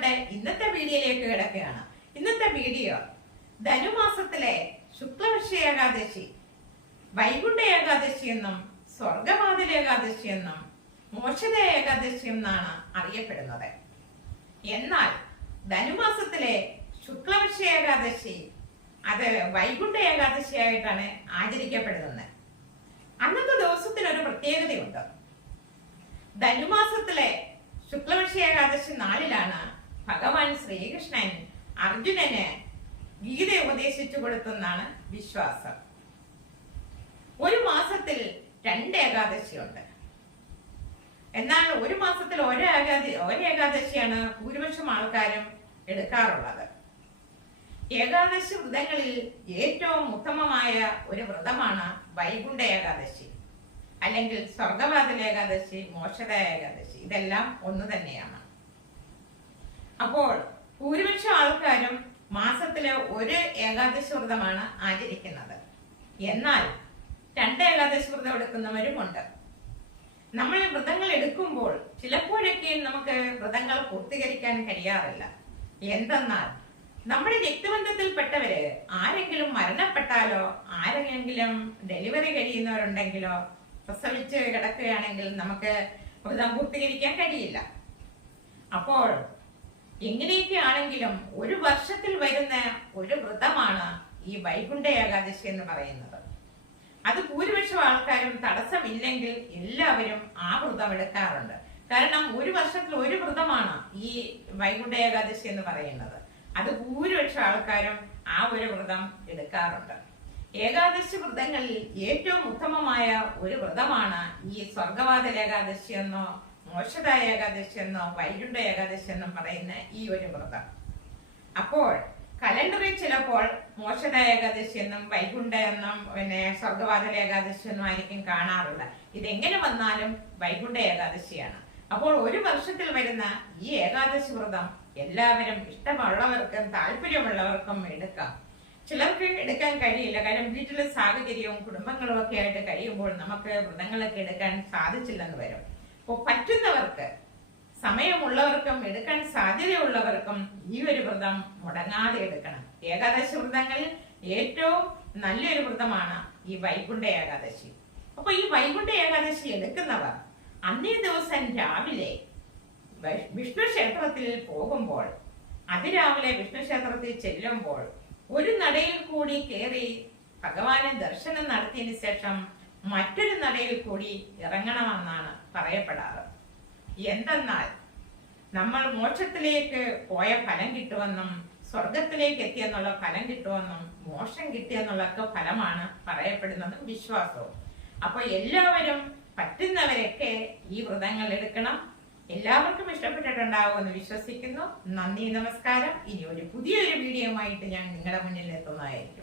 നമ്മളുടെ ഇന്നത്തെ വീഡിയോയിലേക്ക് കിടക്കുകയാണ്. ഇന്നത്തെ വീഡിയോ ധനുമാസത്തിലെ ശുക്ലപക്ഷ ഏകാദശി, വൈകുണ്ഠ ഏകാദശി എന്നും സ്വർഗവാതിൽ ഏകാദശി എന്നും മോക്ഷദ ഏകാദശി എന്നാണ് അറിയപ്പെടുന്നത്. എന്നാൽ ധനുമാസത്തിലെ ശുക്ലപക്ഷ ഏകാദശി അത് വൈകുണ്ഠ ഏകാദശിയായിട്ടാണ് ആചരിക്കപ്പെടുന്നത്. അന്നത്തെ ദിവസത്തിനൊരു പ്രത്യേകതയുണ്ട്. ധനുമാസത്തിലെ ശുക്ലപക്ഷ ഏകാദശി നാളിലാണ് ഭഗവാൻ ശ്രീകൃഷ്ണൻ അർജുനന് ഗീത ഉപദേശിച്ചു കൊടുത്തെന്നാണ് വിശ്വാസം. ഒരു മാസത്തിൽ 2 ഏകാദശിയുണ്ട്. എന്നാൽ ഒരു മാസത്തിൽ ഒരു ഏകാദശിയാണ് ഭൂരിപക്ഷം ആൾക്കാരും എടുക്കാറുള്ളത്. ഏകാദശി വ്രതങ്ങളിൽ ഏറ്റവും ഉത്തമമായ ഒരു വ്രതമാണ് വൈകുണ്ഠ ഏകാദശി, അല്ലെങ്കിൽ സ്വർഗവാതിൽ ഏകാദശി, മോക്ഷദ ഏകാദശി. ഇതെല്ലാം ഒന്ന് തന്നെയാണ്. അപ്പോൾ ഭൂരിപക്ഷം ആൾക്കാരും മാസത്തിലെ ഒരു ഏകാദശി വ്രതമാണ് ആചരിക്കുന്നത്. എന്നാൽ 2 ഏകാദശി വ്രതം എടുക്കുന്നവരുമുണ്ട്. നമ്മൾ വ്രതങ്ങൾ എടുക്കുമ്പോൾ ചിലപ്പോഴൊക്കെ നമുക്ക് വ്രതങ്ങൾ പൂർത്തീകരിക്കാൻ കഴിയാറില്ല. എന്തെന്നാൽ നമ്മുടെ രക്തബന്ധത്തിൽപ്പെട്ടവര് ആരെങ്കിലും മരണപ്പെട്ടാലോ, ആരെങ്കിലും ഡെലിവറി കഴിയുന്നവരുണ്ടെങ്കിലോ, പ്രസവിച്ച് കിടക്കുകയാണെങ്കിൽ നമുക്ക് വ്രതം പൂർത്തീകരിക്കാൻ കഴിയില്ല. അപ്പോൾ എങ്ങനെയൊക്കെ ആണെങ്കിലും ഒരു വർഷത്തിൽ വരുന്ന ഒരു വ്രതമാണ് ഈ വൈകുണ്ഠ ഏകാദശി എന്ന് പറയുന്നത്. അത് ഭൂരിപക്ഷം ആൾക്കാരും തടസ്സമില്ലെങ്കിൽ എല്ലാവരും ആ വ്രതം എടുക്കാറുണ്ട്. കാരണം ഒരു വർഷത്തിൽ ഒരു വ്രതമാണ് ഈ വൈകുണ്ഠ ഏകാദശി എന്ന് പറയുന്നത്. അത് ഭൂരിപക്ഷം ആൾക്കാരും ആ ഒരു വ്രതം എടുക്കാറുണ്ട്. ഏകാദശി വ്രതങ്ങളിൽ ഏറ്റവും ഉത്തമമായ ഒരു വ്രതമാണ് ഈ സ്വർഗവാതിൽ ഏകാദശി എന്നോ മോക്ഷദ ഏകാദശി എന്നോ വൈകുണ്ഠ ഏകാദശി എന്നും പറയുന്ന ഈ ഒരു വ്രതം. അപ്പോൾ കലണ്ടറിൽ ചിലപ്പോൾ മോക്ഷദ ഏകാദശി എന്നും വൈകുണ്ഠ എന്നും സ്വർഗവാതിൽ ഏകാദശി എന്നും ആയിരിക്കും കാണാറുള്ളത്. ഇതെങ്ങനെ വന്നാലും വൈകുണ്ഠ ഏകാദശിയാണ്. അപ്പോൾ ഒരു വർഷത്തിൽ വരുന്ന ഈ ഏകാദശി വ്രതം എല്ലാവരും ഇഷ്ടമുള്ളവർക്കും താല്പര്യമുള്ളവർക്കും എടുക്കാം. ചിലർക്ക് എടുക്കാൻ കഴിയില്ല. കാരണം വീട്ടിലെ സാഹചര്യവും കുടുംബങ്ങളും ഒക്കെ ആയിട്ട് കഴിയുമ്പോൾ നമുക്ക് വ്രതങ്ങളൊക്കെ എടുക്കാൻ സാധിച്ചില്ലെന്ന് വരും. അപ്പോൾ പറ്റുന്നവർക്ക്, സമയമുള്ളവർക്കും എടുക്കാൻ സാധ്യതയുള്ളവർക്കും ഈ ഒരു വ്രതം മുടങ്ങാതെ എടുക്കണം. ഏകാദശി വ്രതങ്ങളിൽ ഏറ്റവും നല്ലൊരു വ്രതമാണ് ഈ വൈകുണ്ഠ ഏകാദശി. അപ്പൊ ഈ വൈകുണ്ഠ ഏകാദശി എടുക്കുന്നവർ അന്നേ ദിവസം രാവിലെ വിഷ്ണു ക്ഷേത്രത്തിൽ പോകുമ്പോൾ, അതിരാവിലെ വിഷ്ണു ക്ഷേത്രത്തിൽ ചെല്ലുമ്പോൾ ഒരു നടയിൽ കൂടി കയറി ഭഗവാനെ ദർശനം നടത്തിയതിനു ശേഷം മറ്റൊരു നടയിൽ കൂടി ഇറങ്ങണമെന്നാണ് പറയപ്പെടാറ്. എന്തെന്നാൽ നമ്മൾ മോക്ഷത്തിലേക്ക് പോയ ഫലം കിട്ടുമെന്നും സ്വർഗത്തിലേക്ക് എത്തിയെന്നുള്ള ഫലം കിട്ടുമെന്നും മോക്ഷം കിട്ടിയെന്നുള്ളൊക്കെ ഫലമാണ് പറയപ്പെടുന്നതും വിശ്വാസവും. അപ്പൊ എല്ലാവരും പറ്റുന്നവരൊക്കെ ഈ വ്രതങ്ങൾ എടുക്കണം. എല്ലാവർക്കും ഇഷ്ടപ്പെട്ടിട്ടുണ്ടാവുമെന്ന് വിശ്വസിക്കുന്നു. നന്ദി, നമസ്കാരം. ഇനി ഒരു പുതിയൊരു വീഡിയോയുമായിട്ട് ഞാൻ നിങ്ങളുടെ മുന്നിൽ എത്തുന്നതായിരിക്കും.